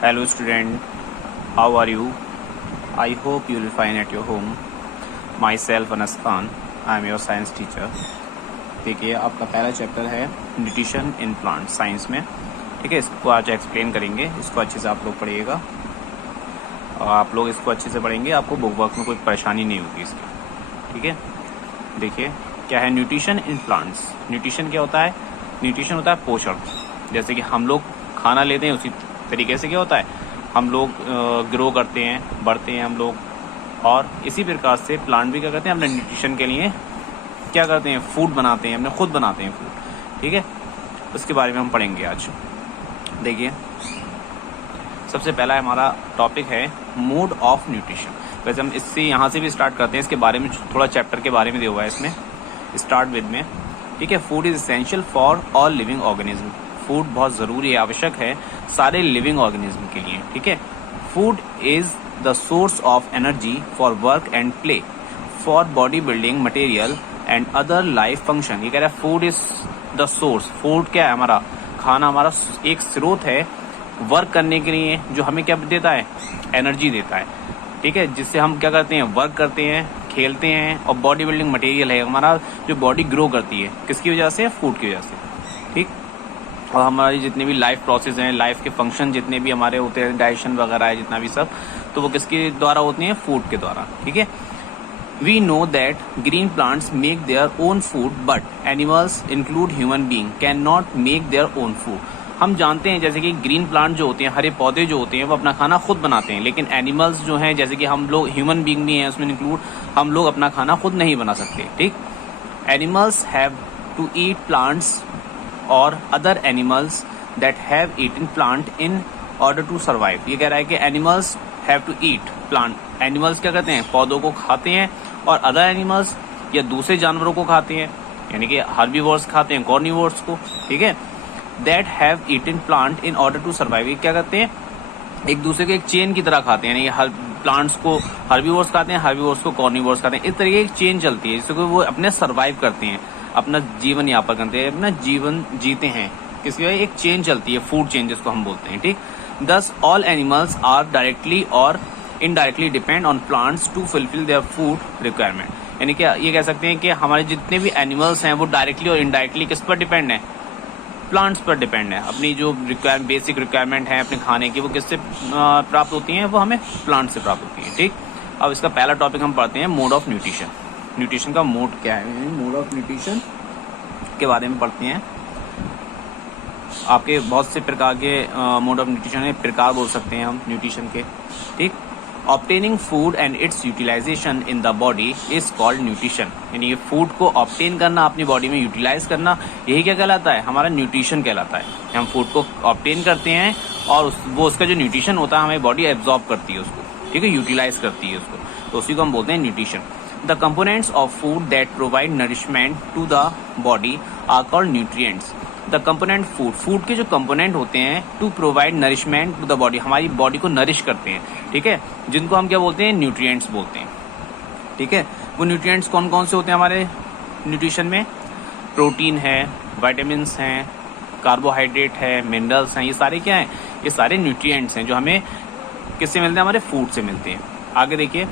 Hello student, how are you? I hope you will fine at your home. Myself Anas Khan, I am your science teacher. देखिए आपका पहला chapter है nutrition in plant science में, ठीक है। इसको आज एक्सप्लेन करेंगे, इसको अच्छे से आप लोग पढ़िएगा और आप लोग इसको अच्छे से पढ़ेंगे, आपको बुक वर्क में कोई परेशानी नहीं होगी इसकी, ठीक है। देखिए क्या है न्यूट्रिशन इन प्लांट्स। न्यूट्रिशन क्या होता है? न्यूट्रिशन होता है पोषण। जैसे कि हम लोग खाना लेते हैं उसी तरीके से क्या होता है, हम लोग ग्रो करते हैं, बढ़ते हैं हम लोग, और इसी प्रकार से प्लांट भी क्या करते हैं, अपने न्यूट्रिशन के लिए क्या करते हैं, फूड बनाते हैं, अपने खुद बनाते हैं फूड, ठीक है। उसके बारे में हम पढ़ेंगे आज। देखिए सबसे पहला हमारा टॉपिक है मोड ऑफ न्यूट्रिशन। वैसे हम इससे यहाँ से भी स्टार्ट करते हैं, इसके बारे में थोड़ा चैप्टर के बारे में दिया हुआ है इसमें, स्टार्ट विद में, ठीक है। Food is essential for all living organism. Food बहुत ज़रूरी है, आवश्यक है सारे लिविंग ऑर्गेनिज्म के लिए, ठीक है। Food is the source of energy for work and play, for body building material and other life function. ये कह रहा है food is the source. Food क्या है? हमारा खाना हमारा एक स्रोत है वर्क करने के लिए, जो हमें क्या देता है, एनर्जी देता है, ठीक है। जिससे हम क्या करते हैं, वर्क करते हैं, खेलते हैं, और बॉडी बिल्डिंग मटेरियल है हमारा, जो बॉडी ग्रो करती है, किसकी वजह से? फूड की वजह से, ठीक। और हमारी जितने भी लाइफ प्रोसेस हैं, लाइफ के फंक्शन जितने भी हमारे होते हैं, डाइजेशन वगैरह है, जितना भी सब, तो वो किसके द्वारा होते हैं? फूड के द्वारा, ठीक है। We know that green plants make their own food, but animals include human being can not make their own food. हम जानते हैं जैसे कि ग्रीन प्लांट जो होते हैं, हरे पौधे जो होते हैं, वो अपना खाना खुद बनाते हैं, लेकिन एनिमल्स जो हैं, जैसे कि हम लोग ह्यूमन बीइंग भी हैं उसमें इंक्लूड, हम लोग अपना खाना खुद नहीं बना सकते, ठीक। Animals have to eat plants और other animals that have eaten plant in order to survive. ये कह रहा है कि animals have to eat plant. Animals क्या करते हैं? पौधों को खाते हैं, और अदर एनिमल्स या दूसरे जानवरों को खाते हैं, यानी कि हर्बीवोर्स खाते हैं कार्निवोर्स को, ठीक है। That have eaten plant in order to survive. ये क्या करते हैं? एक दूसरे के एक चेन की तरह खाते हैं, यानी हर प्लांट्स को हर्बीवोर्स खाते हैं, हर्बीवोर्स को कार्निवोर्स खाते हैं। इस तरीके की चेन चलती है जिससे वो अपने सर्वाइव करते हैं, अपना जीवन यापन करते हैं, अपना जीवन जीते हैं। किसकी वजह? एक चेन चलती है, फूड चेन जिसको हम बोलते हैं, ठीक। Thus all animals are directly और indirectly depend on plants to fulfil their food requirement. यानी कि ये कह सकते हैं कि हमारे जितने भी एनिमल्स हैं वो डायरेक्टली और इनडायरेक्टली किस पर डिपेंड है? प्लांट्स पर डिपेंड है। अपनी जो बेसिक रिक्वायरमेंट है अपने खाने की, वो किससे प्राप्त होती हैं? वो हमें प्लांट से प्राप्त होती हैं, ठीक। अब इसका पहला टॉपिक हम पढ़ते हैं मोड ऑफ न्यूट्रिशन। न्यूट्रिशन का मोड क्या है, मोड ऑफ न्यूट्रिशन के बारे में पढ़ते हैं। आपके बहुत से प्रकार के मोड ऑफ न्यूट्रिशन है, प्रकार बोल सकते हैं हम न्यूट्रिशन के, ठीक। Obtaining food and its utilisation in the body is called nutrition. यानी ये फूड को ऑब्टेन करना, अपनी बॉडी में यूटिलाइज करना, यही क्या कहलाता है? हमारा न्यूट्रिशन कहलाता है। हम फूड को ऑब्टेन करते हैं और वो उसका जो न्यूट्रिशन होता है हमारी बॉडी एब्जॉर्ब करती है उसको, ठीक है, यूटिलाइज करती है उसको, तो उसी को हम बोलते हैं nutrition. The components of food that provide nourishment to the body are called nutrients. The component food के जो component होते हैं to provide nourishment to the body, हमारी body को नरिश करते हैं, ठीक है, जिनको हम क्या बोलते हैं? न्यूट्रिएंट्स बोलते हैं, ठीक है। वो न्यूट्रिएंट्स कौन कौन से होते हैं हमारे न्यूट्रिशन में? प्रोटीन है, विटामिन्स हैं, कार्बोहाइड्रेट है, मिनरल्स हैं, ये सारे क्या हैं? ये सारे न्यूट्रिएंट्स हैं जो हमें किससे मिलते हैं? हमारे फूड से मिलते हैं। आगे देखिए,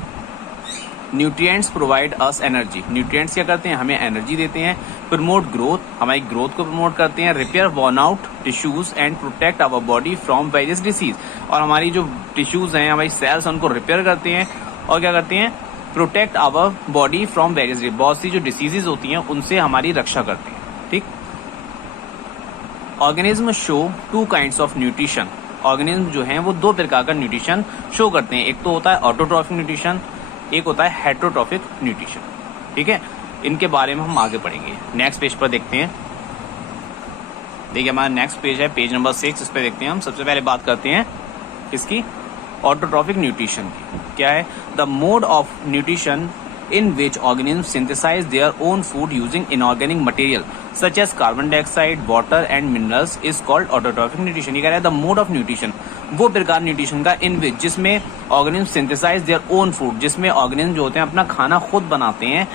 nutrients provide us energy. Nutrients क्या करते हैं? हमें एनर्जी देते हैं। प्रमोट ग्रोथ, हमारी ग्रोथ को प्रमोट करते हैं। Repair worn out tissues and protect our body from various disease, और हमारी जो टिश्यूज हैं, हमारी सेल्स, उनको रिपेयर करते हैं, और क्या करते हैं? Protect our body from various, बहुत सी जो डिसीजेज होती हैं उनसे हमारी रक्षा करते हैं, ठीक। Organism show two kinds of nutrition. Organism जो हैं वो दो प्रकार का न्यूट्रिशन शो करते हैं। एक तो होता है ऑटोट्रॉफिक न्यूट्रिशन, एक होता है हेटरोट्रॉफिक न्यूट्रिशन, ठीक है। इनके बारे में हम आगे पढ़ेंगे। नेक्स्ट पेज पर देखते हैं। देखिए हमारा नेक्स्ट पेज है, पेज नंबर 6। इस पर देखते हैं हम। सबसे पहले बात करते हैं इसकी ऑटोट्रॉफिक न्यूट्रिशन की। क्या है? The mode of nutrition in which organisms synthesize their own food using inorganic material such as carbon dioxide, water and minerals is called autotrophic nutrition. ये कह रहा है the mode of nutrition, वो प्रकार nutrition का in which, जिसमें organisms synthesize their own food, जिसमें organisms जो होते हैं अपना खाना खुद बनाते हैं,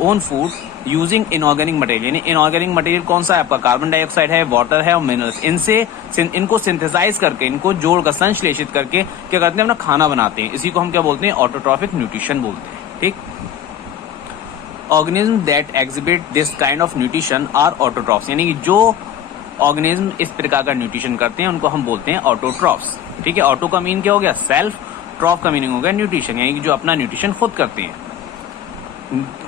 own food using inorganic material, यानी इनऑर्गेनिक मटेरियल कौन सा है आपका, कार्बन डाइऑक्साइड है, वाटर है और मिनरल्स, इनको सिंथेसाइज करके, इनको जोड़कर संश्लेषित करके क्या करते हैं, अपना खाना बनाते हैं। इसी को हम क्या बोलते हैं, ऑटोट्रॉफिक न्यूट्रिशन बोलते हैं। ठीक, organism that exhibit this kind of nutrition are autotrophs, यानी कि जो ऑर्गेनिज्म इस प्रकार का न्यूट्रिशन करते हैं उनको हम बोलते हैं ऑटोट्रॉफ्स। ठीक है, ऑटो का मीन क्या हो गया, सेल्फ, ट्रॉफ का मीनिंग हो गया न्यूट्रिशन, यानी कि जो अपना न्यूट्रिशन खुद करते हैं।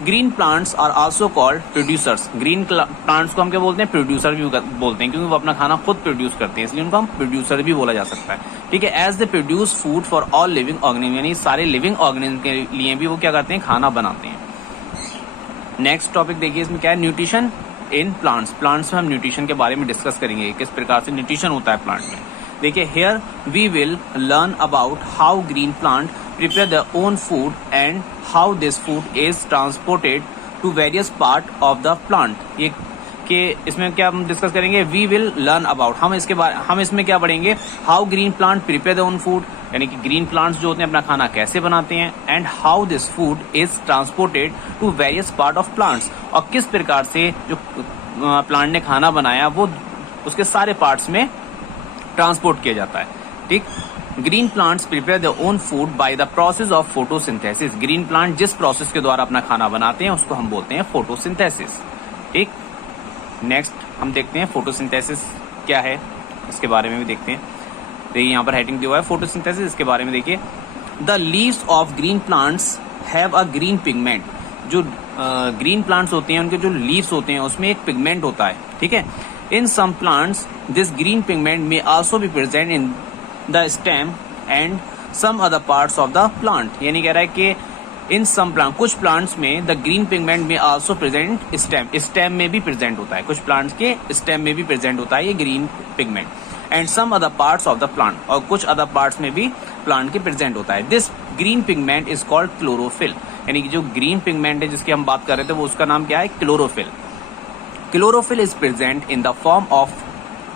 Green plants are also called producers, green plants को हम क्या बोलते हैं, प्रोड्यूसर भी बोलते हैं, क्योंकि वो अपना खाना खुद प्रोड्यूस करते हैं, इसलिए उनको हम प्रोड्यूसर भी बोला जा सकता है। ठीक है, as they produce food for all living organism, यानी सारे लिविंग ऑर्गेनिज्म के लिए भी वो क्या करते हैं, खाना बनाते हैं। नेक्स्ट टॉपिक देखिए, इसमें क्या है, न्यूट्रिशन इन प्लांट्स। प्लांट्स में हम न्यूट्रिशन के बारे में डिस्कस करेंगे, किस प्रकार से न्यूट्रिशन होता है प्लांट में। देखिए, here we will learn about how green plant prepare their own food and how this food is transported to various part of the plant। ये कि इसमें क्या हम डिस्कस करेंगे, वी विल लर्न अबाउट, हम इसमें क्या पढ़ेंगे, how green plant prepare their own food, यानी कि ग्रीन प्लांट्स जो होते हैं अपना खाना कैसे बनाते हैं, and how this food is transported to various part of plants, और किस प्रकार से जो प्लांट ने खाना बनाया वो उसके सारे पार्ट्स में ट्रांसपोर्ट किया जाता है। ठीक, green plants prepare their own food by the process of photosynthesis, green plant जिस प्रोसेस के द्वारा अपना खाना बनाते हैं उसको हम बोलते हैं फोटोसिंथेसिस। ठीक, नेक्स्ट हम देखते हैं फोटोसिंथेसिस क्या है, इसके बारे में भी देखते हैं। देखिए यहाँ पर हेडिंग दिया हुआ है फोटोसिंथेसिस, इसके बारे में देखिए, the leaves of green plants have a green pigment, जो ग्रीन प्लांट्स होते हैं उनके जो लीव्स होते हैं उसमें एक पिगमेंट होता है। ठीक है, in some plants this green pigment may also be present in the stem and some other parts of the plant, यानी कह रहा है कि इन सम प्लांट, कुछ प्लांट्स में the green pigment may also present stem में भी present होता है, कुछ प्लांट्स के स्टेम में भी प्रेजेंट होता है ये green pigment, and some other parts of the plant, और कुछ अदर पार्ट्स में भी प्लांट के प्रेजेंट होता है। This green pigment is called chlorophyll, यानी कि जो ग्रीन पिगमेंट है जिसकी हम बात कर रहे थे वो उसका नाम क्या है, chlorophyll. Chlorophyll is present in the form of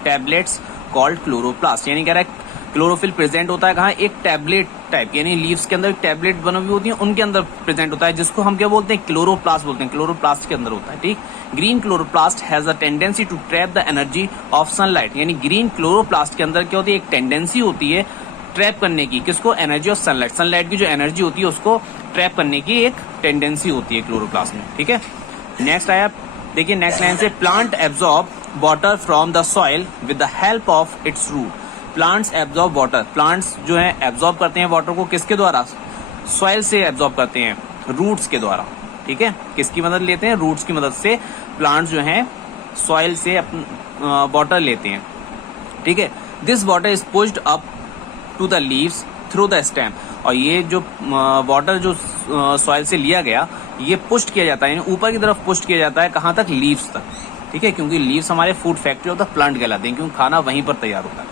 tablets called chloroplast, यानी कह रहा है क्लोरोफिल प्रेजेंट होता है कहाँ, एक टैबलेट टाइप, यानी लीव्स के अंदर एक टैबलेट बनी हुई होती है उनके अंदर प्रेजेंट होता है, जिसको हम क्या बोलते हैं, क्लोरोप्लास्ट बोलते हैं, क्लोरोप्लास्ट के अंदर होता है। ठीक, green chloroplast has a tendency to trap the energy of sunlight, यानी ग्रीन क्लोरोप्लास्ट के अंदर क्या होती है, एक टेंडेंसी होती है ट्रैप करने की, किसको, एनर्जी ऑफ सनलाइट, सनलाइट की जो एनर्जी होती है उसको ट्रैप करने की एक टेंडेंसी होती है क्लोरोप्लास्ट में। ठीक है, नेक्स्ट आया, देखिए नेक्स्ट लाइन से, plant absorb water from the soil with the help of its root, plants absorb water, plants जो है एब्जॉर्ब करते हैं वाटर को किसके द्वारा, सॉइल से एब्जॉर्ब करते हैं, रूट्स के द्वारा। ठीक है, किसकी मदद लेते हैं, रूट्स की मदद से प्लांट्स जो हैं सॉइल से वाटर लेते हैं। ठीक है, this water is pushed up to the leaves through the stem, और ये जो वाटर जो सॉइल से लिया गया ये पुष्ट किया जाता है, यानी ऊपर की तरफ पुष्ट किया जाता है, कहाँ तक, लीव्स तक। ठीक है, क्योंकि लीव्स हमारे food factory of the plant कहलाते हैं, क्योंकि खाना वहीं पर तैयार होता है।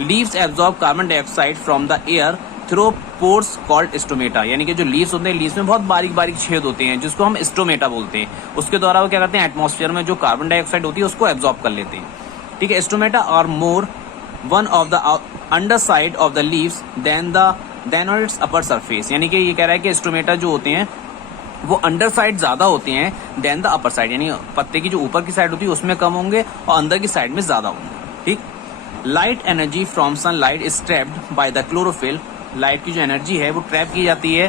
Leaves absorb carbon dioxide from the air through pores called stomata, यानी कि जो लीव्स होते हैं, लीव्स में बहुत बारीक बारीक छेद होते हैं जिसको हम स्टोमेटा बोलते हैं, उसके द्वारा वो क्या करते हैं, एटमॉस्फेयर में जो कार्बन डाइऑक्साइड होती है उसको एब्जॉर्ब कर लेते हैं। ठीक है, stomata are more one of the under side of the leaves than on its upper surface, यानी कि ये कह रहा है कि स्टोमेटा जो होते हैं वो अंडर साइड ज्यादा होते हैं देन द अपर साइड, यानी पत्ते की जो ऊपर की साइड होती है उसमें कम होंगे और अंदर की साइड में ज्यादा होंगे। ठीक, light energy from sunlight is trapped by the chlorophyll, light की जो एनर्जी है वो ट्रैप की जाती है,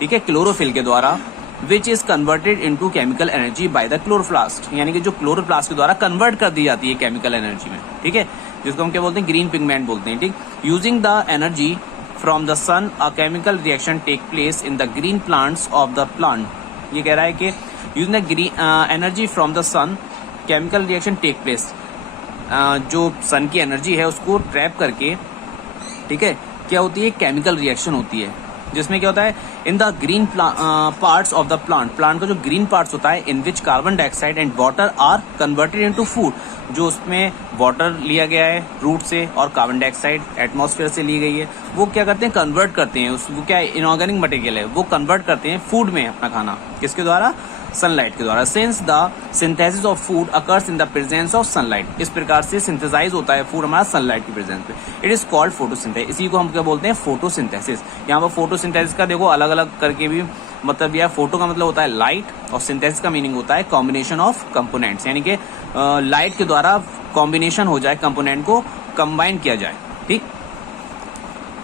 ठीक है, क्लोरोफिल के द्वारा, which is converted into chemical energy by the chloroplast, यानी कि जो क्लोरोप्लास्ट के द्वारा कन्वर्ट कर दी जाती है केमिकल एनर्जी में। ठीक है, जिसको हम क्या बोलते हैं, ग्रीन पिगमेंट बोलते हैं। ठीक, using the energy from the sun a chemical reaction take place in the green plants of the plant, ये कह रहा है कि using the energy from the sun chemical reaction take place, जो सन की एनर्जी है उसको ट्रैप करके, ठीक है, क्या होती है, केमिकल रिएक्शन होती है, जिसमें क्या होता है, in the green parts of the plant, plant का जो ग्रीन पार्ट्स होता है, in which carbon dioxide and water are converted into food, जो उसमें वाटर लिया गया है रूट से और कार्बन डाइऑक्साइड एटमॉस्फेयर से ली गई है, वो क्या करते हैं, कन्वर्ट करते हैं, वो क्या इनऑर्गेनिक मटेरियल है वो कन्वर्ट करते हैं फूड में अपना खाना, किसके द्वारा, सनलाइट के द्वारा। Since the synthesis of food occurs in the presence of sunlight, इस प्रकार से सिंथेसाइज होता है फूड हमारा सनलाइट की प्रेजेंस पे, इट इज कॉल्ड फोटोसिंथेसिस, इसी को हम क्या बोलते हैं, फोटोसिंथेसिस। यहाँ पर फोटोसिंथेसिस का देखो अलग अलग करके भी मतलब यह फोटो का मतलब होता है लाइट और सिंथेसिस का मीनिंग होता है कॉम्बिनेशन ऑफ कंपोनेंट्स, यानी कि लाइट के द्वारा कॉम्बिनेशन हो जाए, कंपोनेंट को कंबाइन किया जाए। ठीक,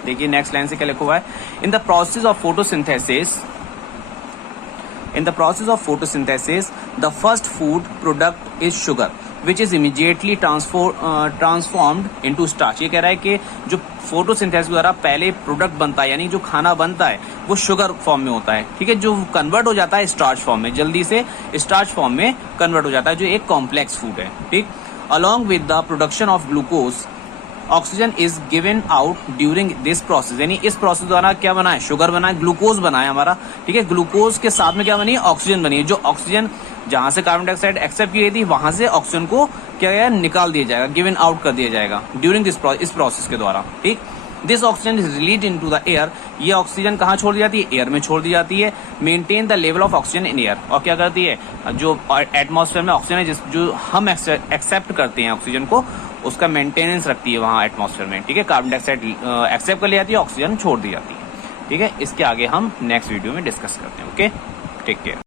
देखिए नेक्स्ट लाइन से क्या लिखा हुआ है, in the process of photosynthesis, in the process of photosynthesis the first food product is sugar which is immediately transformed into starch। ये कह रहा है कि जो फोटोसिंथेसिस द्वारा पहले प्रोडक्ट बनता है, यानी जो खाना बनता है वो शुगर फॉर्म में होता है, ठीक है, जो कन्वर्ट हो जाता है स्टार्च फॉर्म में, जल्दी से स्टार्च फॉर्म में कन्वर्ट हो जाता है, जो एक कॉम्प्लेक्स फूड है। ठीक, along with the production of glucose oxygen is given out during this process, यानी इस प्रोसेस द्वारा क्या बना है, शुगर बना है, ग्लूकोज बना है हमारा, ठीक है, ग्लूकोज के साथ में क्या बनी है, ऑक्सीजन बनी है, जो ऑक्सीजन जहां से कार्बन डाइऑक्साइड एक्सेप्ट की गई थी वहां से ऑक्सीजन को क्या है, निकाल दिया जाएगा, गिवन आउट कर दिया जाएगा ड्यूरिंग दिस इस प्रोसेस के द्वारा। ठीक, this oxygen is release in to the air, ये ऑक्सीजन कहाँ छोड़ दी जाती है, एयर में छोड़ दी जाती है, maintain the level of oxygen in air, और क्या करती है, जो एटमॉस्फेयर में ऑक्सीजन है, जो हम एक्सेप्ट करते हैं ऑक्सीजन को, उसका मेंटेनेंस रखती है वहां एटमॉस्फेयर में। ठीक है, कार्बन डाइऑक्साइड एक्सेप्ट कर ली जाती है, ऑक्सीजन छोड़ दी जाती है। ठीक है, इसके आगे हम नेक्स्ट वीडियो में डिस्कस करते हैं। Okay, take care.